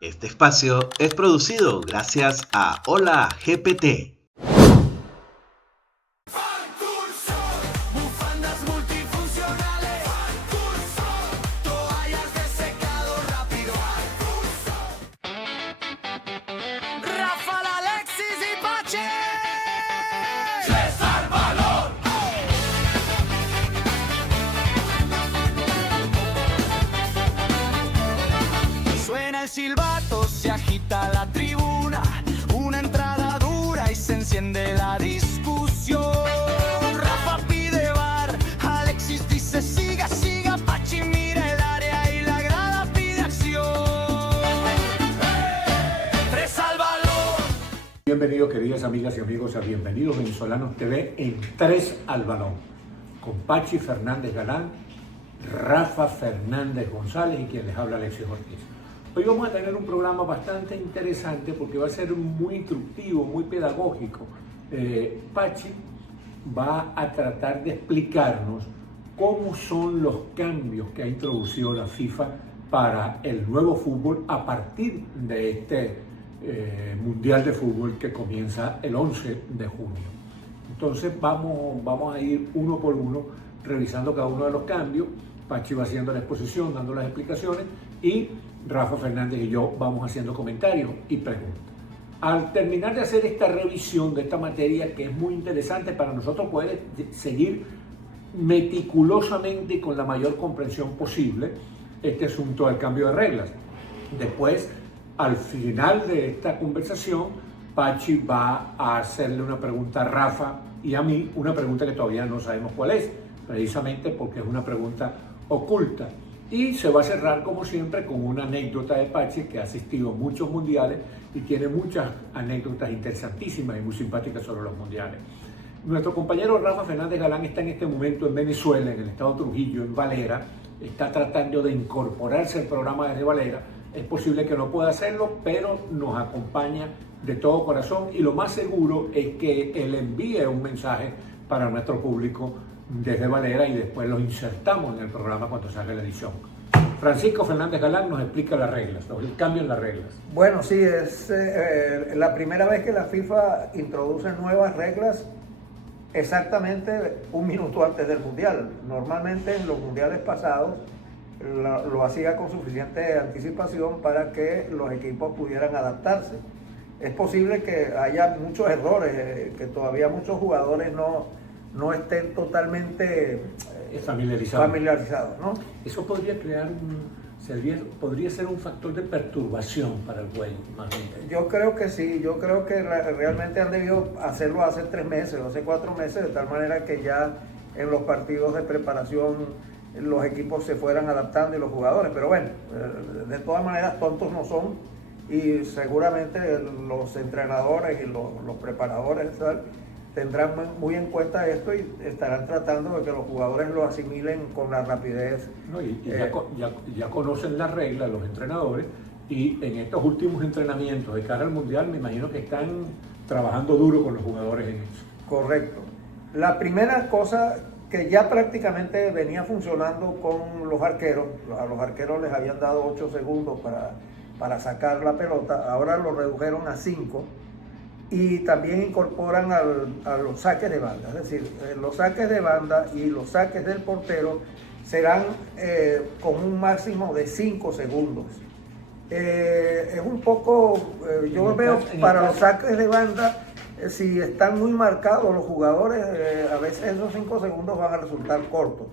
Este espacio es producido gracias a Hola GPT. Bufandas multifuncionales, toallas de secado rápido, Rafael, Alexis y Pache. César Balón. Suena el silbato, se agita la tribuna, una entrada dura y se enciende la discusión. Rafa pide bar, Alexis dice siga, siga, Pachi mira el área y la grada pide acción. Tres al balón. Bienvenidos, queridas amigas y amigos, a Bienvenidos Venezolanos TV en 3 al Balón, con Pachi Fernández Galán, Rafa Fernández González y quien les habla, Alexis Ortiz. Hoy vamos a tener un programa bastante interesante porque va a ser muy instructivo, muy pedagógico. Pachi va a tratar de explicarnos cómo son los cambios que ha introducido la FIFA para el nuevo fútbol a partir de este Mundial de Fútbol que comienza el 11 de junio. Entonces vamos a ir uno por uno revisando cada uno de los cambios. Pachi va haciendo la exposición, dando las explicaciones y Rafa Fernández y yo vamos haciendo comentarios y preguntas. Al terminar de hacer esta revisión de esta materia, que es muy interesante para nosotros poder seguir meticulosamente y con la mayor comprensión posible este asunto del cambio de reglas. Después, al final de esta conversación, Pachi va a hacerle una pregunta a Rafa y a mí, una pregunta que todavía no sabemos cuál es, precisamente porque es una pregunta oculta. Y se va a cerrar, como siempre, con una anécdota de Pachi, que ha asistido a muchos mundiales y tiene muchas anécdotas interesantísimas y muy simpáticas sobre los mundiales. Nuestro compañero Rafa Fernández Galán está en este momento en Venezuela, en el estado de Trujillo, en Valera. Está tratando de incorporarse al programa desde Valera. Es posible que no pueda hacerlo, pero nos acompaña de todo corazón y lo más seguro es que él envíe un mensaje para nuestro público desde Valera y después lo insertamos en el programa cuando salga la edición. Francisco Fernández Galán nos explica las reglas, el cambio en las reglas. Bueno, sí, es la primera vez que la FIFA introduce nuevas reglas exactamente un minuto antes del Mundial. Normalmente en los mundiales pasados lo hacía con suficiente anticipación para que los equipos pudieran adaptarse. Es posible que haya muchos errores, que todavía muchos jugadores no estén totalmente familiarizados, ¿no? Eso podría podría ser un factor de perturbación para el juego, más bien. Yo creo que sí, yo creo que realmente han debido hacerlo hace 3 meses, hace 4 meses, de tal manera que ya en los partidos de preparación los equipos se fueran adaptando y los jugadores, pero bueno, de todas maneras tontos no son y seguramente los entrenadores y los preparadores tendrán muy en cuenta esto y estarán tratando de que los jugadores lo asimilen con la rapidez. No, ya conocen las reglas los entrenadores y en estos últimos entrenamientos de cara al Mundial me imagino que están trabajando duro con los jugadores en eso. Correcto. La primera cosa que ya prácticamente venía funcionando con los arqueros, a los arqueros les habían dado 8 segundos para sacar la pelota, ahora lo redujeron a 5. Y también incorporan a los saques de banda, es decir, los saques de banda y los saques del portero serán con un máximo de 5 segundos. Es un poco, yo veo para los saques de banda, si están muy marcados los jugadores, a veces esos 5 segundos van a resultar cortos.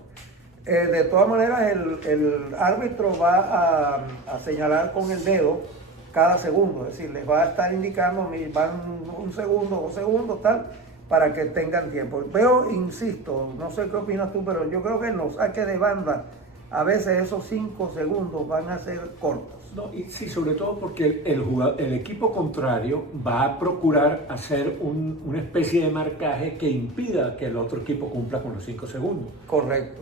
De todas maneras, el árbitro va a señalar con el dedo cada segundo, es decir, les va a estar indicando, van 1 segundo, 2 segundos, tal, para que tengan tiempo. Veo, insisto, no sé qué opinas tú, pero yo creo que en los saques de banda, a veces esos 5 segundos van a ser cortos. No, y sí, sobre todo porque el equipo contrario va a procurar hacer una especie de marcaje que impida que el otro equipo cumpla con los 5 segundos. Correcto.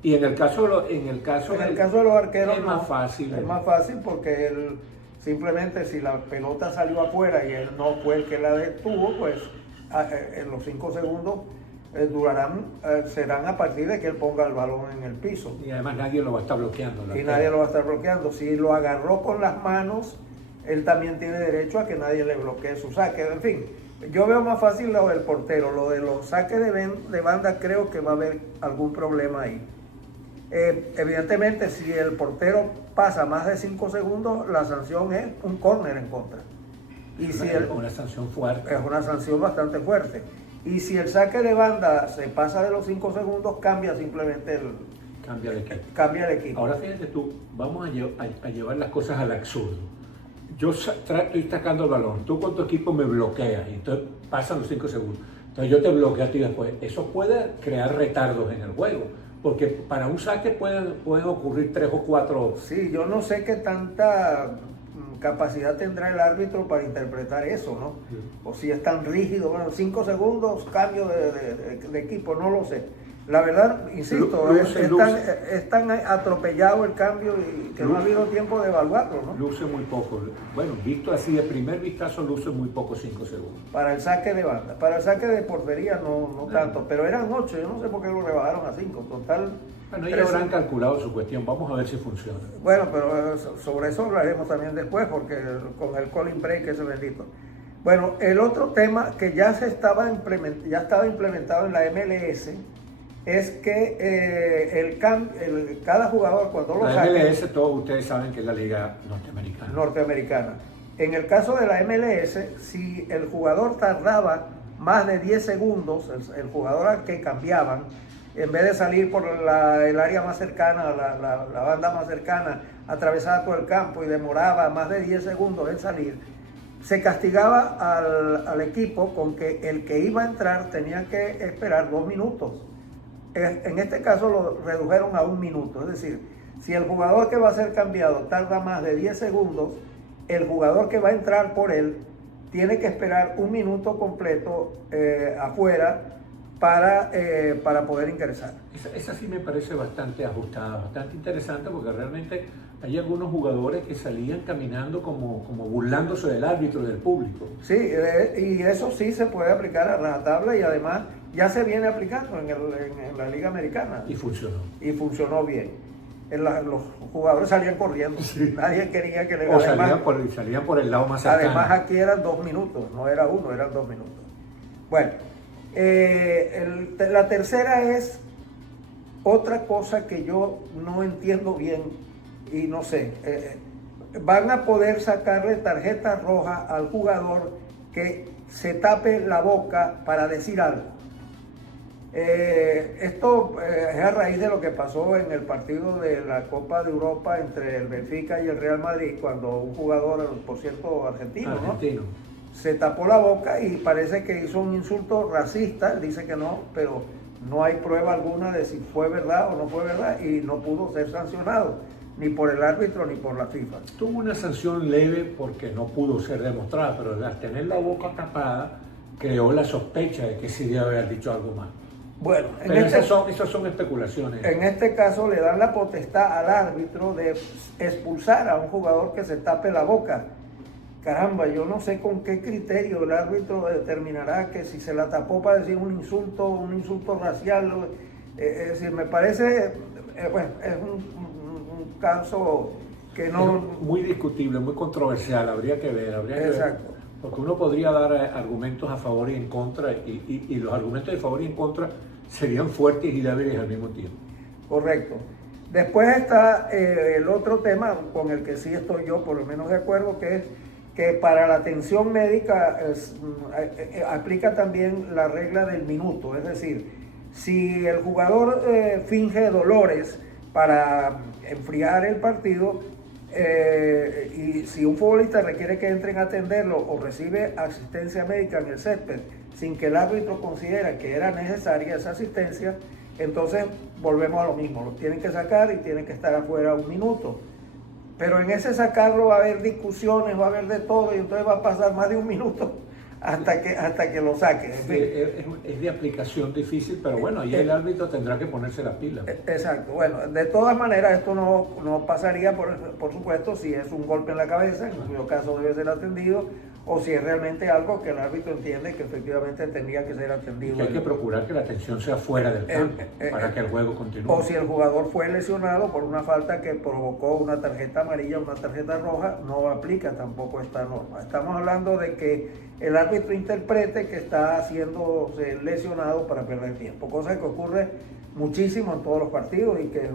Y en el caso de los arqueros es más fácil. Es más fácil porque simplemente si la pelota salió afuera y él no fue el que la detuvo, pues en los 5 segundos serán a partir de que él ponga el balón en el piso. Y además nadie lo va a estar bloqueando. Nadie lo va a estar bloqueando. Si lo agarró con las manos, él también tiene derecho a que nadie le bloquee su saque. En fin, yo veo más fácil lo del portero. Lo de los saques de banda creo que va a haber algún problema ahí. Evidentemente, si el portero pasa más de 5 segundos, la sanción es un córner en contra. Y si una sanción fuerte. Es una sanción bastante fuerte. Y si el saque de banda se pasa de los 5 segundos, cambia simplemente cambia el equipo. Ahora fíjate tú, vamos a llevar las cosas al absurdo. Yo estoy sacando el balón, tú con tu equipo me bloqueas y entonces pasan los 5 segundos. Entonces yo te bloqueo a ti después. Eso puede crear retardos en el juego, porque para un saque pueden ocurrir 3 o 4. Sí, yo no sé qué tanta capacidad tendrá el árbitro para interpretar eso, ¿no? Sí. O si es tan rígido, bueno, 5 segundos, cambio de equipo, no lo sé. La verdad, insisto, es tan atropellado el cambio y que no ha habido tiempo de evaluarlo, ¿no? Luce muy poco. Bueno, visto así de primer vistazo, luce muy poco 5 segundos. Para el saque de banda. Para el saque de portería no tanto, pero eran 8, yo no sé por qué lo rebajaron a 5. Total. Bueno, ellos habrán calculado su cuestión, vamos a ver si funciona. Bueno, pero sobre eso hablaremos también después, porque con el calling break ese bendito. Bueno, el otro tema que ya estaba implementado en la MLS es que cada jugador cuando lo saque... La MLS, todos ustedes saben que es la liga norteamericana. En el caso de la MLS, si el jugador tardaba más de 10 segundos, el jugador al que cambiaban, en vez de salir por el área más cercana, la banda más cercana, atravesaba todo el campo y demoraba más de 10 segundos en salir, se castigaba al equipo con que el que iba a entrar tenía que esperar 2 minutos. En este caso lo redujeron a 1 minuto, es decir, si el jugador que va a ser cambiado tarda más de 10 segundos, el jugador que va a entrar por él tiene que esperar 1 minuto completo afuera para poder ingresar. Esa sí me parece bastante ajustada, bastante interesante, porque realmente hay algunos jugadores que salían caminando como burlándose del árbitro y del público. Sí, y eso sí se puede aplicar a rajatabla y además ya se viene aplicando en la Liga Americana. Y funcionó. Y funcionó bien. Los jugadores salían corriendo, sí. Nadie quería que le o salían por el lado más cercano. Además aquí eran 2 minutos, no era 1, eran 2 minutos. Bueno, la tercera es otra cosa que yo no entiendo bien y no sé. Van a poder sacarle tarjeta roja al jugador que se tape la boca para decir algo. Esto es a raíz de lo que pasó en el partido de la Copa de Europa entre el Benfica y el Real Madrid, cuando un jugador, por cierto, argentino, ¿no? Se tapó la boca y parece que hizo un insulto racista. Él dice que no, pero no hay prueba alguna de si fue verdad o no fue verdad y no pudo ser sancionado, ni por el árbitro ni por la FIFA. Tuvo una sanción leve porque no pudo ser demostrada, pero al tener la boca tapada creó la sospecha de que sí debe haber dicho algo más. Bueno, esas son especulaciones. En este caso le dan la potestad al árbitro de expulsar a un jugador que se tape la boca. Caramba, yo no sé con qué criterio el árbitro determinará que si se la tapó para decir un insulto racial. Es decir, me parece, bueno, es un caso que no... Es muy discutible, muy controversial, habría que ver. Exacto. Porque uno podría dar argumentos a favor y en contra, y los argumentos de favor y en contra serían fuertes y débiles al mismo tiempo. Correcto. Después está el otro tema con el que sí estoy yo por lo menos de acuerdo, que es que para la atención médica aplica también la regla del minuto. Es decir, si el jugador finge dolores para enfriar el partido, y si un futbolista requiere que entren a atenderlo o recibe asistencia médica en el césped sin que el árbitro considera que era necesaria esa asistencia, entonces volvemos a lo mismo, lo tienen que sacar y tienen que estar afuera 1 minuto. Pero en ese sacarlo va a haber discusiones, va a haber de todo y entonces va a pasar más de 1 minuto hasta que lo saquen. En fin. Es de aplicación difícil, pero bueno, ahí el árbitro tendrá que ponerse las pilas. Exacto. Bueno, de todas maneras esto no pasaría, por supuesto, si es un golpe en la cabeza, en cuyo caso debe ser atendido, o si es realmente algo que el árbitro entiende que efectivamente tendría que ser atendido. Y hay que procurar que la atención sea fuera del campo para que el juego continúe. O si el jugador fue lesionado por una falta que provocó una tarjeta amarilla o una tarjeta roja, no aplica tampoco esta norma. Estamos hablando de que el árbitro interprete que está siendo lesionado para perder tiempo, cosa que ocurre muchísimo en todos los partidos y que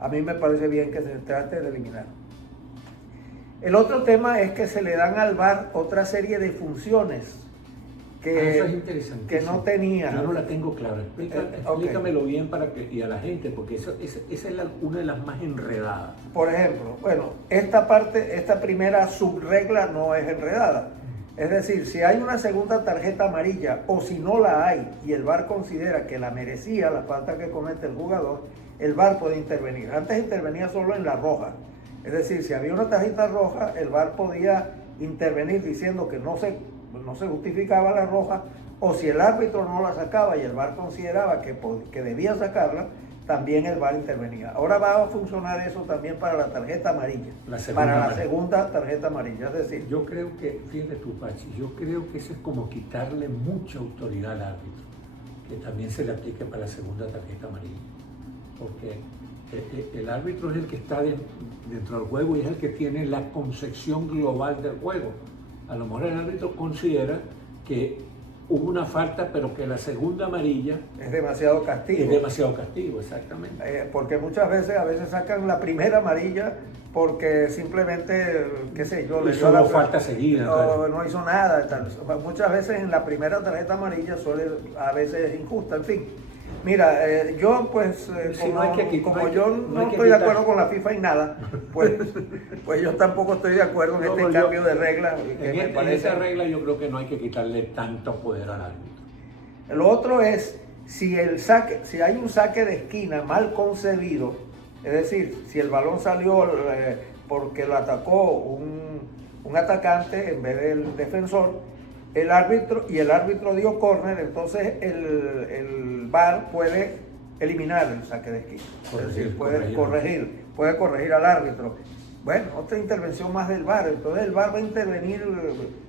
a mí me parece bien que se trate de eliminar. El otro tema es que se le dan al VAR otra serie de funciones que, eso es interesantísimo. que no tenía. Yo no la tengo clara. Explícamelo bien para que, y a la gente, porque esa es una de las más enredadas. Por ejemplo, bueno, esta primera subregla no es enredada. Es decir, si hay una segunda tarjeta amarilla o si no la hay y el VAR considera que la merecía la falta que comete el jugador, el VAR puede intervenir. Antes intervenía solo en la roja. Es decir, si había una tarjeta roja, el VAR podía intervenir diciendo que no se justificaba la roja, o si el árbitro no la sacaba y el VAR consideraba que debía sacarla, también el VAR intervenía. Ahora va a funcionar eso también para la tarjeta amarilla, para la segunda tarjeta amarilla. Es decir, yo creo que, fíjate tú, Pachi, yo creo que eso es como quitarle mucha autoridad al árbitro, que también se le aplique para la segunda tarjeta amarilla, porque el árbitro es el que está dentro del juego y es el que tiene la concepción global del juego. A lo mejor el árbitro considera que hubo una falta, pero que la segunda amarilla es demasiado castigo. Es demasiado castigo, exactamente. Porque muchas veces, sacan la primera amarilla porque simplemente, qué sé yo, le dio falta seguida. No hizo nada. Muchas veces en la primera tarjeta amarilla a veces es injusta, en fin. Mira, yo pues, como yo no estoy de acuerdo con la FIFA y nada, pues yo tampoco estoy de acuerdo en este cambio de regla. En esa regla yo creo que no hay que quitarle tanto poder al árbitro. Lo otro es, si hay un saque de esquina mal concebido, es decir, si el balón salió porque lo atacó un atacante en vez del defensor, el árbitro dio córner, entonces el VAR puede eliminar el saque de esquina. Es decir, puede corregir al árbitro. Bueno, otra intervención más del VAR. Entonces el VAR va a intervenir.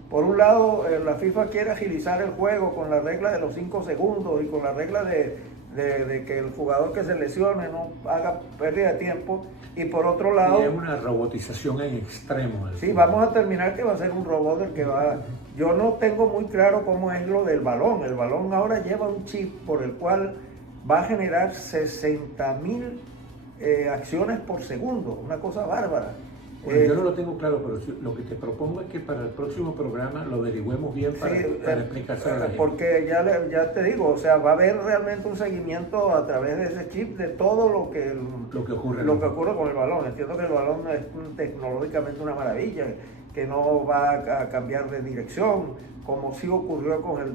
Por un lado, la FIFA quiere agilizar el juego con la regla de los 5 segundos y con la regla de que el jugador que se lesione no haga pérdida de tiempo. Y por otro lado... Y es una robotización en extremo. Sí, vamos a terminar que va a ser un robot el que va... Yo no tengo muy claro cómo es lo del balón. El balón ahora lleva un chip por el cual va a generar 60.000 acciones por segundo. Una cosa bárbara. Bueno, yo no lo tengo claro, pero lo que te propongo es que para el próximo programa lo averigüemos bien para explicarse a la gente. Porque ya te digo, o sea, va a haber realmente un seguimiento a través de ese chip de todo lo que ocurre con el balón. Entiendo que el balón es tecnológicamente una maravilla, que no va a cambiar de dirección, como sí ocurrió con el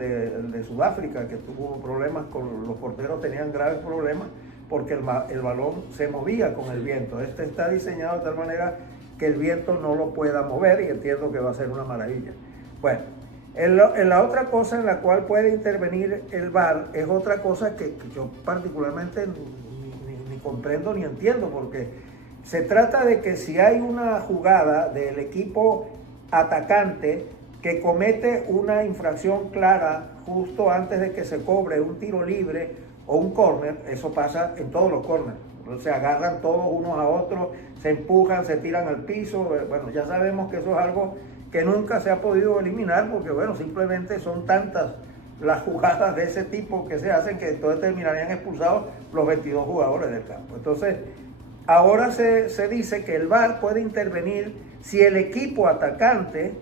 de Sudáfrica, que tuvo problemas con los porteros, tenían graves problemas porque el balón se movía con el viento. Este está diseñado de tal manera que el viento no lo pueda mover y entiendo que va a ser una maravilla. Bueno, en la otra cosa en la cual puede intervenir el VAR es otra cosa que yo particularmente ni comprendo ni entiendo, porque se trata de que si hay una jugada del equipo atacante que comete una infracción clara justo antes de que se cobre un tiro libre o un córner, eso pasa en todos los córneres. Se agarran todos unos a otros, se empujan, se tiran al piso. Bueno, ya sabemos que eso es algo que nunca se ha podido eliminar porque, bueno, simplemente son tantas las jugadas de ese tipo que se hacen que entonces terminarían expulsados los 22 jugadores del campo. Entonces, ahora se dice que el VAR puede intervenir si el equipo atacante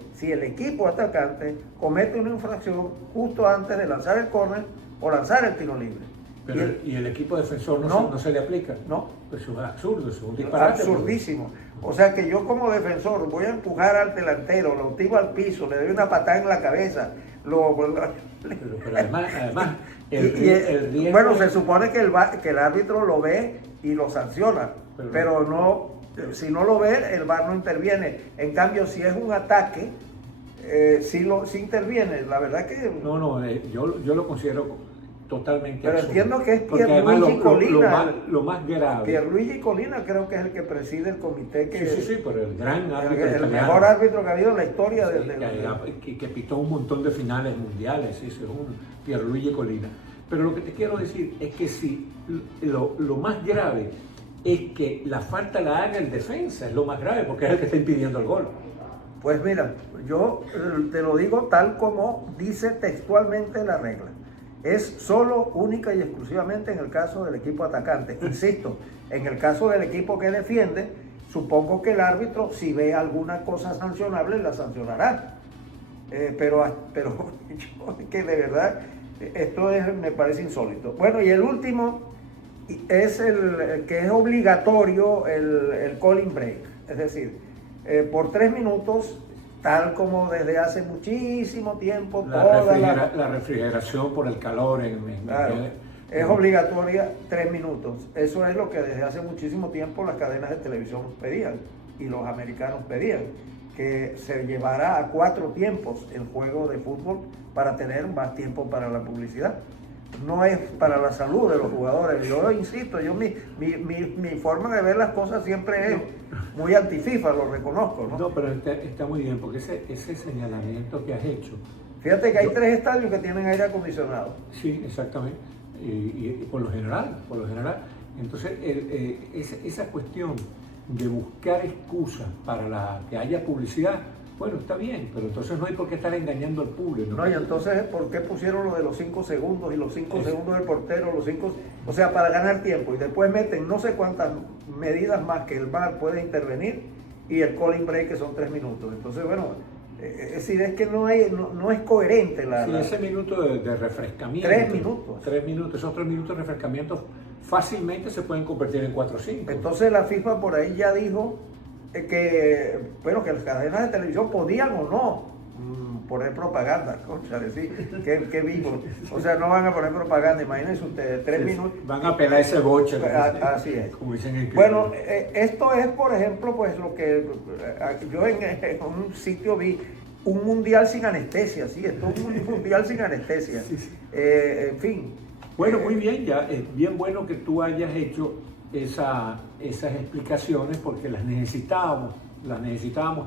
comete una infracción justo antes de lanzar el córner o lanzar el tiro libre. Pero ¿y el equipo defensor no se le aplica? No. Pues eso es absurdo, eso es un disparate. Absurdísimo. O sea que yo como defensor voy a empujar al delantero, lo tiro al piso, le doy una patada en la cabeza. Pero además el riesgo... Bueno, se supone que el árbitro lo ve y lo sanciona, pero no, si no lo ve, el VAR no interviene. En cambio, si es un ataque, sí interviene. La verdad que... No, yo lo considero... totalmente Pero absurdo. entiendo que es Porque además Pierluigi Colina. lo más grave. Pierluigi Colina creo que es el que preside el comité que... Sí, pero el gran árbitro el italiano, mejor árbitro que ha habido en la historia que pitó un montón de finales mundiales, sí, es un Pierluigi Colina. Pero lo que te quiero decir es que si lo más grave es que la falta la haga el defensa, es lo más grave, porque es el que está impidiendo el gol. Pues mira, yo te lo digo tal como dice textualmente la regla. Es solo, única y exclusivamente en el caso del equipo atacante. Insisto, en el caso del equipo que defiende, supongo que el árbitro, si ve alguna cosa sancionable, la sancionará. Pero yo, que de verdad, esto me parece insólito. Bueno, y el último es el que es obligatorio, el calling break. Es decir, por 3 minutos, tal como desde hace muchísimo tiempo, la refrigeración por el calor claro, es obligatoria 3 minutos. Eso es lo que desde hace muchísimo tiempo las cadenas de televisión pedían y los americanos pedían, que se llevara a 4 tiempos el juego de fútbol para tener más tiempo para la publicidad. No es para la salud de los jugadores. Yo insisto, mi forma de ver las cosas siempre es muy anti-FIFA, lo reconozco, ¿no? No, pero está muy bien, porque ese señalamiento que has hecho... Fíjate que hay 3 estadios que tienen aire acondicionado. Sí, exactamente. Y por lo general. Entonces, esa cuestión de buscar excusas para que haya publicidad, bueno, está bien, pero entonces no hay por qué estar engañando al público. No, y entonces, ¿por qué pusieron lo de los 5 segundos y los 5 segundos del portero, o sea, para ganar tiempo? Y después meten no sé cuántas medidas más que el VAR puede intervenir y el calling break, que son 3 minutos. Entonces, bueno, es decir, es que no es coherente ese minuto de refrescamiento. 3 minutos. 3 minutos, esos 3 minutos de refrescamiento fácilmente se pueden convertir en 4 o 5. Entonces la FIFA por ahí ya dijo que las cadenas de televisión podían o no poner propaganda, cónchale, sí, qué vivo. O sea, no van a poner propaganda, imagínense ustedes, 3 minutos. Van a pelar ese boche. Así es. Como dicen en bueno, esto es, por ejemplo, pues lo que yo en un sitio vi, un mundial sin anestesia, sí, esto es un mundial sin anestesia. Sí. En fin. Bueno, muy bien, ya es bien bueno que tú hayas hecho esas explicaciones, porque las necesitábamos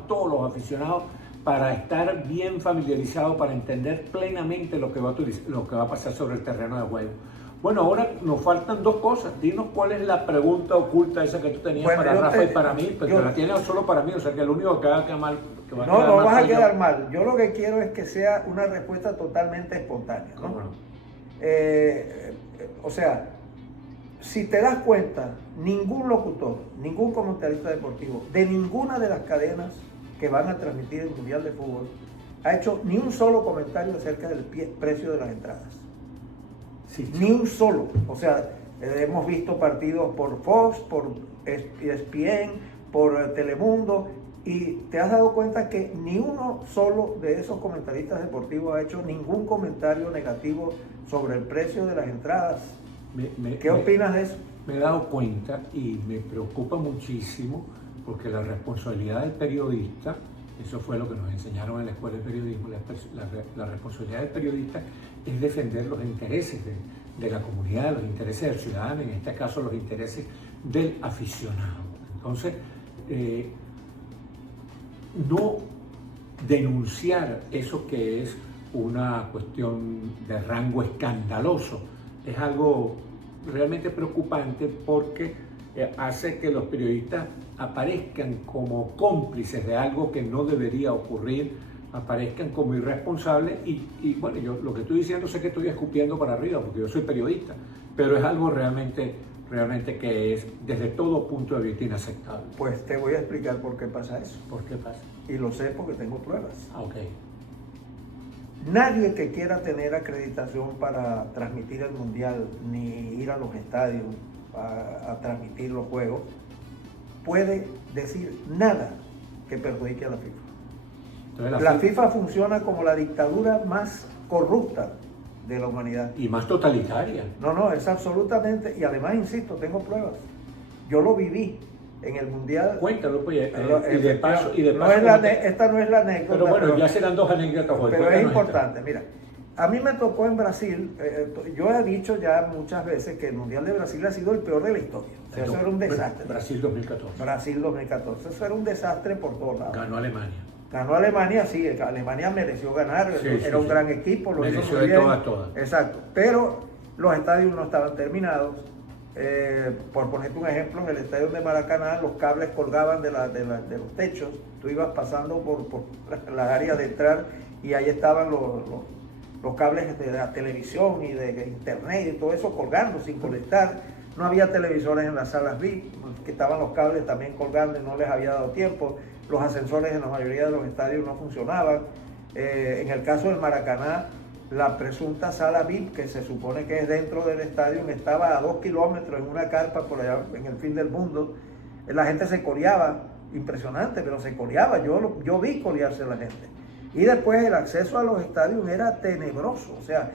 todos los aficionados para estar bien familiarizados, para entender plenamente lo que va a pasar sobre el terreno de juego. Bueno, ahora nos faltan 2 cosas. Dinos cuál es la pregunta oculta esa que tú tenías para Rafa y para mí, pero la tienes solo para mí, o sea que el único que va a quedar mal. No vas a quedar mal. Yo lo que quiero es que sea una respuesta totalmente espontánea, ¿no? O sea, si te das cuenta, ningún locutor, ningún comentarista deportivo de ninguna de las cadenas que van a transmitir el Mundial de Fútbol ha hecho ni un solo comentario acerca del precio de las entradas. Sí. Ni un solo. O sea, hemos visto partidos por Fox, por ESPN, por Telemundo, y te has dado cuenta que ni uno solo de esos comentaristas deportivos ha hecho ningún comentario negativo sobre el precio de las entradas. ¿Qué opinas de eso? Me he dado cuenta y me preocupa muchísimo, porque la responsabilidad del periodista, eso fue lo que nos enseñaron en la escuela de periodismo, la responsabilidad del periodista es defender los intereses de la comunidad, los intereses del ciudadano, en este caso los intereses del aficionado. Entonces, no denunciar eso que es una cuestión de rango escandaloso es algo realmente preocupante, porque hace que los periodistas aparezcan como cómplices de algo que no debería ocurrir, aparezcan como irresponsables y bueno, yo lo que estoy diciendo, sé que estoy escupiendo para arriba porque yo soy periodista, pero es algo realmente que es desde todo punto de vista inaceptable. Pues te voy a explicar por qué pasa eso. ¿Por qué pasa? Y lo sé porque tengo pruebas. Ok. Nadie que quiera tener acreditación para transmitir el Mundial, ni ir a los estadios a transmitir los juegos, puede decir nada que perjudique a la FIFA. Entonces, la FIFA funciona como la dictadura más corrupta de la humanidad. Y más totalitaria. No, es absolutamente, y además, insisto, tengo pruebas. Yo lo viví en el Mundial. Cuéntalo, pues, esta no es la anécdota. Pero bueno, ya serán 2 anécdotas hoy. Pero es importante, mira. A mí me tocó en Brasil, yo he dicho ya muchas veces que el Mundial de Brasil ha sido el peor de la historia. O sea, eso era un desastre. Brasil 2014. Brasil 2014. Eso era un desastre por todos lados. Ganó Alemania. Ganó Alemania, sí, Alemania mereció ganar, era un gran equipo, lo hizo muy bien. Todas. Exacto, pero los estadios no estaban terminados. Por ponerte un ejemplo, en el estadio de Maracaná los cables colgaban de los techos, tú ibas pasando por las áreas de entrar y ahí estaban los cables de la televisión y de internet y todo eso colgando sin conectar. No había televisores en las salas VIP, que estaban los cables también colgando y no les había dado tiempo. Los ascensores en la mayoría de los estadios no funcionaban. En el caso del Maracaná, la presunta sala VIP, que se supone que es dentro del estadio, estaba a 2 kilómetros en una carpa por allá en el fin del mundo. La gente se coreaba, impresionante, pero se coreaba. Yo vi corearse la gente. Y después el acceso a los estadios era tenebroso. O sea,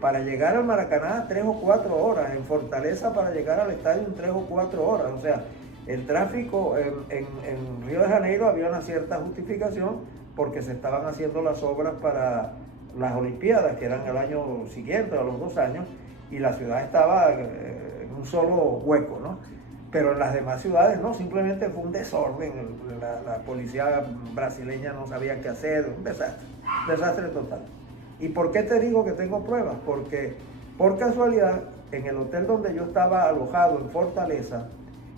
para llegar al Maracaná 3 o 4 horas, en Fortaleza para llegar al estadio en 3 o 4 horas. O sea, el tráfico en Río de Janeiro había una cierta justificación porque se estaban haciendo las obras para las Olimpiadas, que eran el año siguiente, a los 2 años, y la ciudad estaba en un solo hueco, ¿no? Pero en las demás ciudades no, simplemente fue un desorden, la policía brasileña no sabía qué hacer, un desastre total. ¿Y por qué te digo que tengo pruebas? Porque por casualidad, en el hotel donde yo estaba alojado en Fortaleza,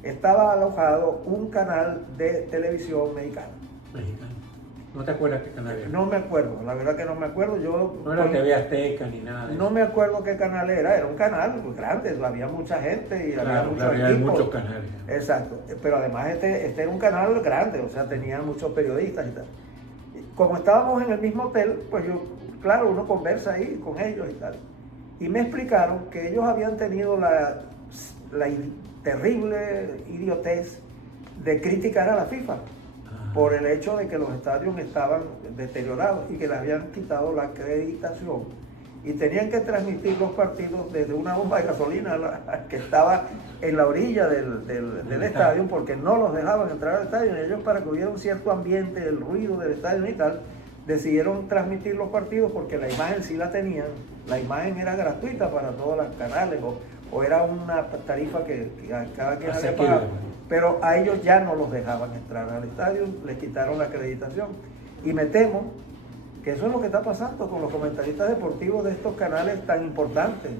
estaba alojado un canal de televisión mexicano. ¿No te acuerdas qué canal era? No me acuerdo, la verdad que no me acuerdo. No era TV Azteca ni nada. No me acuerdo qué canal era un canal muy grande, había mucha gente y había muchos canales. Exacto, pero además este era un canal grande, o sea, tenía muchos periodistas y tal. Como estábamos en el mismo hotel, pues claro, uno conversa ahí con ellos y tal. Y me explicaron que ellos habían tenido la terrible idiotez de criticar a la FIFA por el hecho de que los estadios estaban deteriorados y que les habían quitado la acreditación y tenían que transmitir los partidos desde una bomba de gasolina que estaba en la orilla del estadio, porque no los dejaban entrar al estadio. Y ellos, para que hubiera un cierto ambiente, el ruido del estadio y tal, decidieron transmitir los partidos porque la imagen sí la tenían, la imagen era gratuita para todos los canales o era una tarifa que cada quien había pagado, pero a ellos ya no los dejaban entrar al estadio, les quitaron la acreditación. Y me temo que eso es lo que está pasando con los comentaristas deportivos de estos canales tan importantes,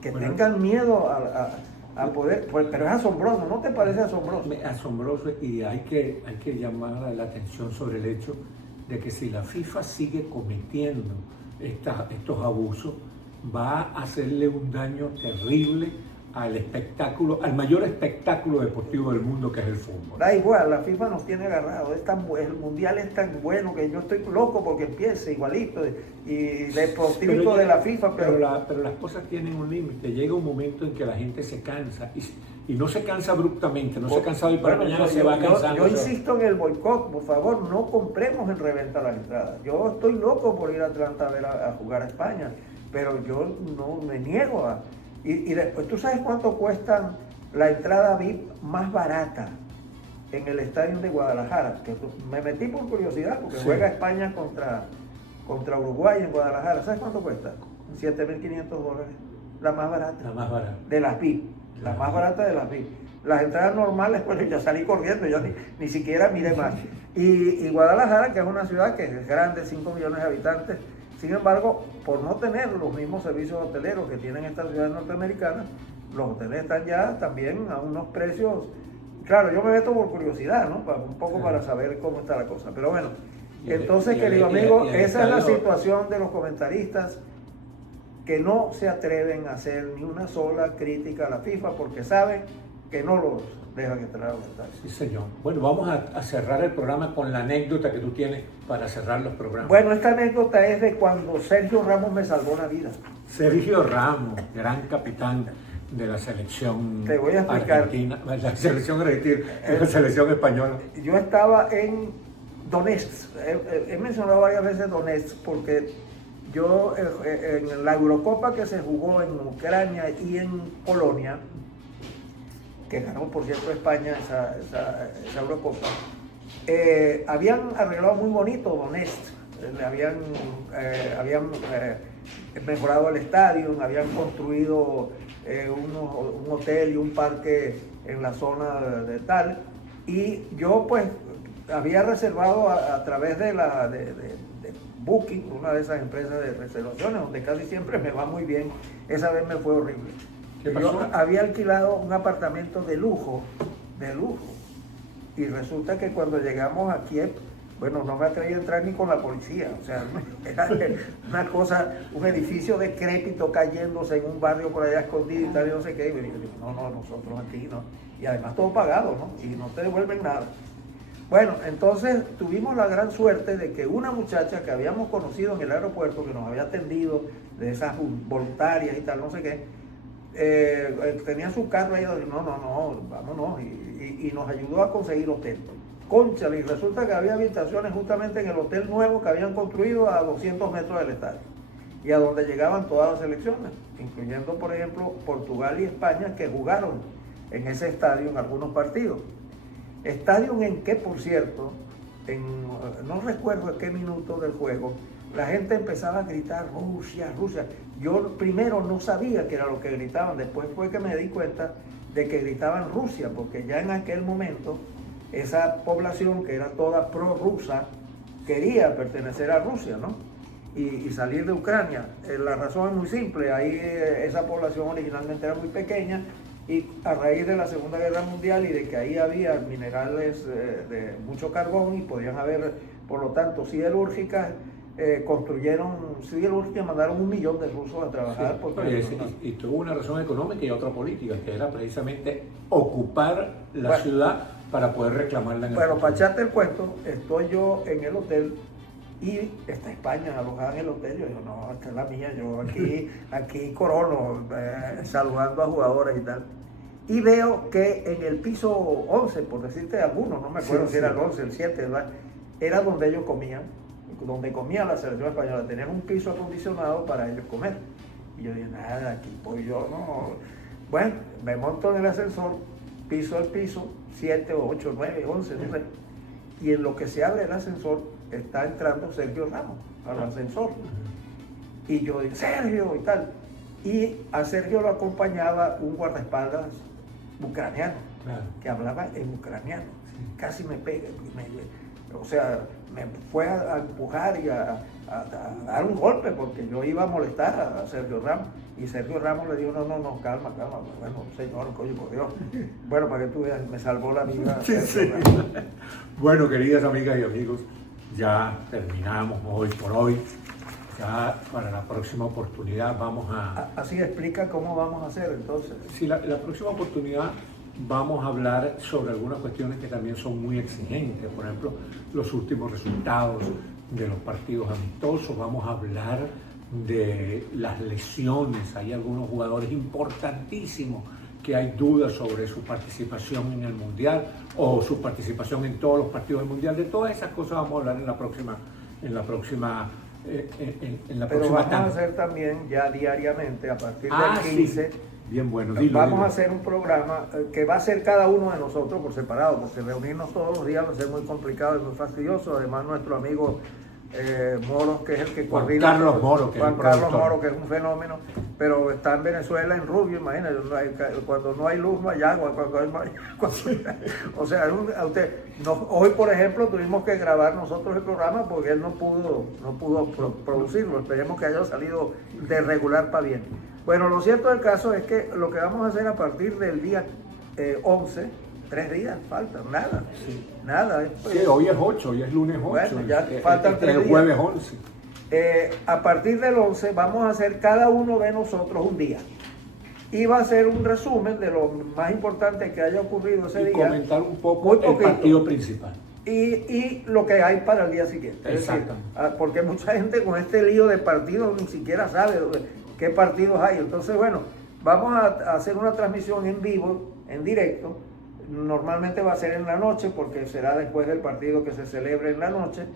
que tengan miedo a poder, pero es asombroso, ¿no te parece asombroso? Asombroso, y hay que llamar la atención sobre el hecho de que si la FIFA sigue cometiendo estos abusos, va a hacerle un daño terrible al espectáculo, al mayor espectáculo deportivo del mundo, que es el fútbol. Da igual, la FIFA nos tiene agarrado, el mundial es tan bueno que yo estoy loco porque empiece igualito y deportivo de la FIFA. Pero las cosas tienen un límite, llega un momento en que la gente se cansa y no se cansa abruptamente, no se cansa hoy para mañana, se va cansando. Yo insisto en el boicot, por favor, no compremos en reventa las entradas. Yo estoy loco por ir a Atlanta a jugar a España, pero yo no me niego a... Y después, ¿tú sabes cuánto cuesta la entrada VIP más barata en el estadio de Guadalajara? Que me metí por curiosidad, porque juega España contra Uruguay en Guadalajara. ¿Sabes cuánto cuesta? $7,500. La más barata. La más barata. De las VIP. La más barata de las VIP. Las entradas normales, bueno, ya salí corriendo, yo ni siquiera miré más. Y Guadalajara, que es una ciudad que es grande, 5 millones de habitantes, sin embargo, por no tener los mismos servicios hoteleros que tienen estas ciudades norteamericanas, los hoteles están ya también a unos precios. Claro, yo me meto por curiosidad, ¿no? Un poco para saber cómo está la cosa. Pero bueno, entonces, querido amigo, esa es la situación de los comentaristas que no se atreven a hacer ni una sola crítica a la FIFA porque saben que no los dejan entrar a los estadios. Sí, señor. Bueno, vamos a cerrar el programa con la anécdota que tú tienes para cerrar los programas. Bueno, esta anécdota es de cuando Sergio Ramos me salvó la vida. Sergio Ramos, gran capitán de la selección argentina, la selección argentina, la selección española. Yo estaba en Donetsk, he mencionado varias veces Donetsk porque yo en la Eurocopa que se jugó en Ucrania y en Polonia, que ganó por cierto España esa Eurocopa, habían arreglado muy bonito Donetsk, habían mejorado el estadio, habían construido un hotel y un parque en la zona de tal, y yo pues había reservado a través de Booking, una de esas empresas de reservaciones, donde casi siempre me va muy bien. Esa vez me fue horrible. Yo había alquilado un apartamento de lujo, y resulta que cuando llegamos a Kiev, bueno, no me atreví a entrar ni con la policía, o sea, era una cosa, un edificio decrépito cayéndose en un barrio por allá escondido y tal, y no sé qué, y yo digo, no, nosotros aquí no, y además todo pagado, ¿no? Y no te devuelven nada. Bueno, entonces tuvimos la gran suerte de que una muchacha que habíamos conocido en el aeropuerto, que nos había atendido, de esas voluntarias y tal, no sé qué, tenía su carro ahí, no, vámonos, y nos ayudó a conseguir hotel. Cónchale, y resulta que había habitaciones justamente en el hotel nuevo que habían construido a 200 metros del estadio, y a donde llegaban todas las selecciones, incluyendo, por ejemplo, Portugal y España, que jugaron en ese estadio en algunos partidos. Estadio en que, por cierto, no recuerdo en qué minuto del juego, la gente empezaba a gritar Rusia, Rusia. Yo primero no sabía qué era lo que gritaban, después fue que me di cuenta de que gritaban Rusia, porque ya en aquel momento esa población que era toda prorrusa quería pertenecer a Rusia, ¿no? Y salir de Ucrania. La razón es muy simple, ahí esa población originalmente era muy pequeña, y a raíz de la Segunda Guerra Mundial y de que ahí había minerales de mucho carbón y podían haber, por lo tanto, siderúrgicas, mandaron 1 millón de rusos a trabajar. Sí, porque y tuvo una razón económica y otra política, que era precisamente ocupar la ciudad para poder reclamarla en el Pero futuro. para echarte el cuento, estoy yo en el hotel y está España alojada en el hotel. Yo digo, no, esta es la mía, yo aquí corono, saludando a jugadores y tal. Y veo que en el piso 11, por decirte algunos, no me acuerdo si era el 11, el 7, ¿verdad? Era donde ellos comían, donde comía la selección española. Tenían un piso acondicionado para ellos comer. Y yo dije, nada, aquí voy yo, no. Bueno, me monto en el ascensor, piso al piso, 7, 8, 9, 11, no sé. Y en lo que se abre el ascensor, está entrando Sergio Ramos al ascensor. Y yo dije, Sergio, y tal. Y a Sergio lo acompañaba un guardaespaldas ucraniano, claro, que hablaba en ucraniano. Sí. Casi me pega, o sea, me fue a empujar y a dar un golpe, porque yo iba a molestar a Sergio Ramos. Y Sergio Ramos le dijo, no, calma. Bueno, señor, coño, por Dios. Bueno, para que tú veas, me salvó la vida. Sí. Bueno, queridas amigas y amigos, ya terminamos hoy por hoy. Ya para la próxima oportunidad vamos a... Así explica cómo vamos a hacer entonces. Sí, la próxima oportunidad vamos a hablar sobre algunas cuestiones que también son muy exigentes. Por ejemplo, los últimos resultados de los partidos amistosos. Vamos a hablar de las lesiones. Hay algunos jugadores importantísimos que hay dudas sobre su participación en el Mundial o su participación en todos los partidos del Mundial. De todas esas cosas vamos a hablar en la próxima Pero vamos a hacer también ya diariamente, a partir del 15, sí. Bien bueno. Vamos a hacer un programa que va a ser cada uno de nosotros por separado, porque reunirnos todos los días va a ser muy complicado y muy fastidioso. Además, nuestro amigo Moro, que es el que coordina. Juan Carlos Moro, que es un fenómeno, pero está en Venezuela, en Rubio, imagínate, cuando no hay luz no hay agua, o sea, hoy por ejemplo tuvimos que grabar nosotros el programa porque él no pudo producirlo. Esperemos que haya salido de regular para bien. Bueno, lo cierto del caso es que lo que vamos a hacer a partir del día 11, 3 días faltan, nada. Sí. Nada. Sí, hoy es 8, hoy es lunes 8. Bueno, ya faltan 3 días. El jueves 11. A partir del 11 vamos a hacer cada uno de nosotros un día. Y va a ser un resumen de lo más importante que haya ocurrido ese día. Y comentar un poco el partido principal. Y lo que hay para el día siguiente. Exacto. Porque mucha gente con este lío de partidos ni siquiera sabe qué partidos hay. Entonces, bueno, vamos a hacer una transmisión en vivo, en directo. Normalmente va a ser en la noche, porque será después del partido que se celebre en la noche.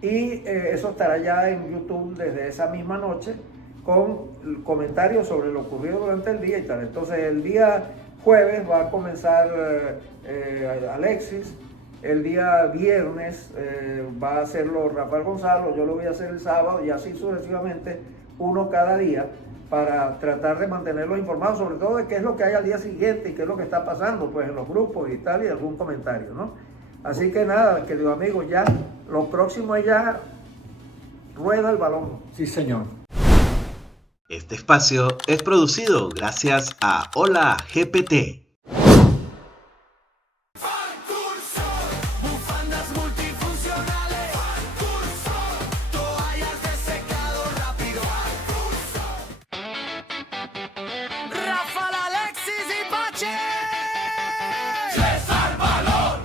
Y eso estará ya en YouTube desde esa misma noche, con comentarios sobre lo ocurrido durante el día y tal. Entonces, el día jueves va a comenzar Alexis, El día viernes va a hacerlo Rafael Gonzalo, yo lo voy a hacer el sábado y así sucesivamente, uno cada día, para tratar de mantenerlos informados, sobre todo de qué es lo que hay al día siguiente y qué es lo que está pasando pues en los grupos y tal, y algún comentario, ¿no? Así que nada, queridos amigos, ya lo próximo es ya rueda el balón. Sí, señor. Este espacio es producido gracias a Hola GPT. Bufandas multifuncionales. Toallas de secado rápido. Rafael, Alexis y Pache. César Balón.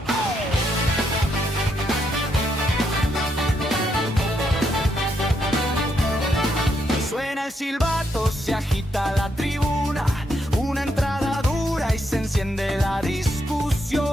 Suena el silbato, se agita la tribuna. Una entrada dura y se enciende la discusión.